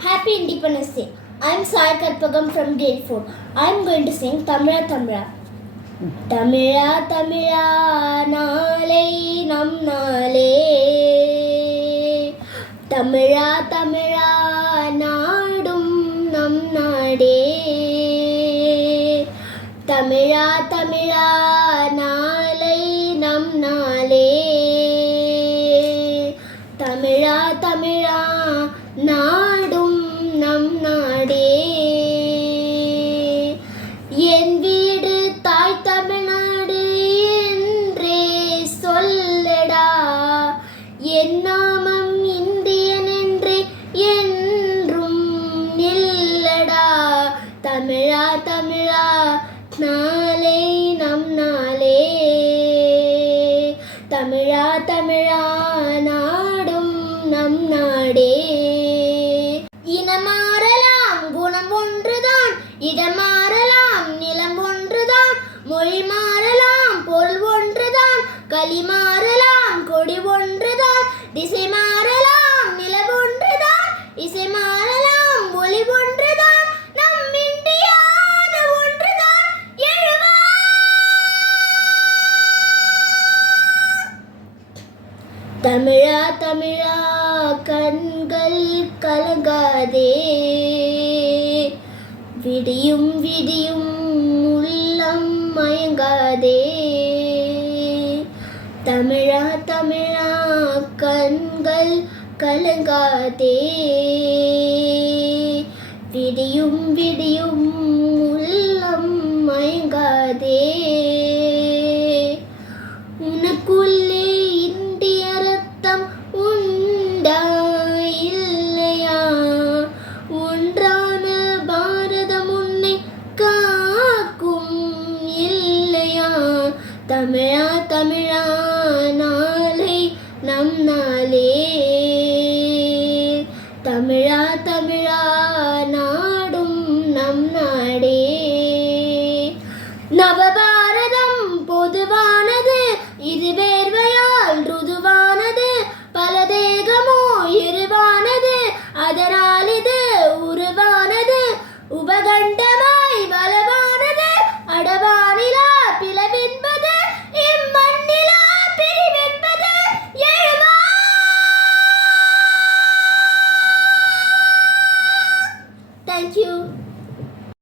Happy Independence Day. I'm Sai Karpagam from grade 4. I'm going to sing Tamira Tamira. Tamira Tamira Nale Nam Nale. Tamira Tamira Nadum Nam Nade. Tamira Tamira Nale Nam Nale. Tamira Tamira Nadum Nam Nade. என் வீடு தாய் தமிழ்நாடு என்றே சொல்லடா. என் நாமம் Indian என்றே என்றும் நில்லடா. தமிழா தமிழா நாளே நம் நாளே. தமிழா தமிழா நாடும் நம் நாடே. இனமாறலாம் குணம் ஒன்றுதான், இடம் மாறலாம் நிலம் ஒன்றுதான், மொழி மாறலாம் பொருள் ஒன்றுதான், களி மாறலாம் கொடி ஒன்றுதான், திசை மாறலாம் நிலம் ஒன்றுதான், இசை மாறலாம் ஒளி ஒன்றுதான், நம் இந்தியான ஒன்றுதான். எழுவா தமிழா தமிழா கண்கள் கலங்காதே. விடியும் விடியும் உள்ளம் மயங்காதே. தமிழா தமிழா கண்கள் கலங்காதே. விடியும் விடியும் உள்ளம் மயங்காதே. உனக்குள்ளே இந்திய ரத்தம் உண்டா இல்லையா? ஒன்றான பாரதம் உன்னை காக்கும் இல்லையா? தமிழா தமிழா நாளை நம் நாளே. தமிழா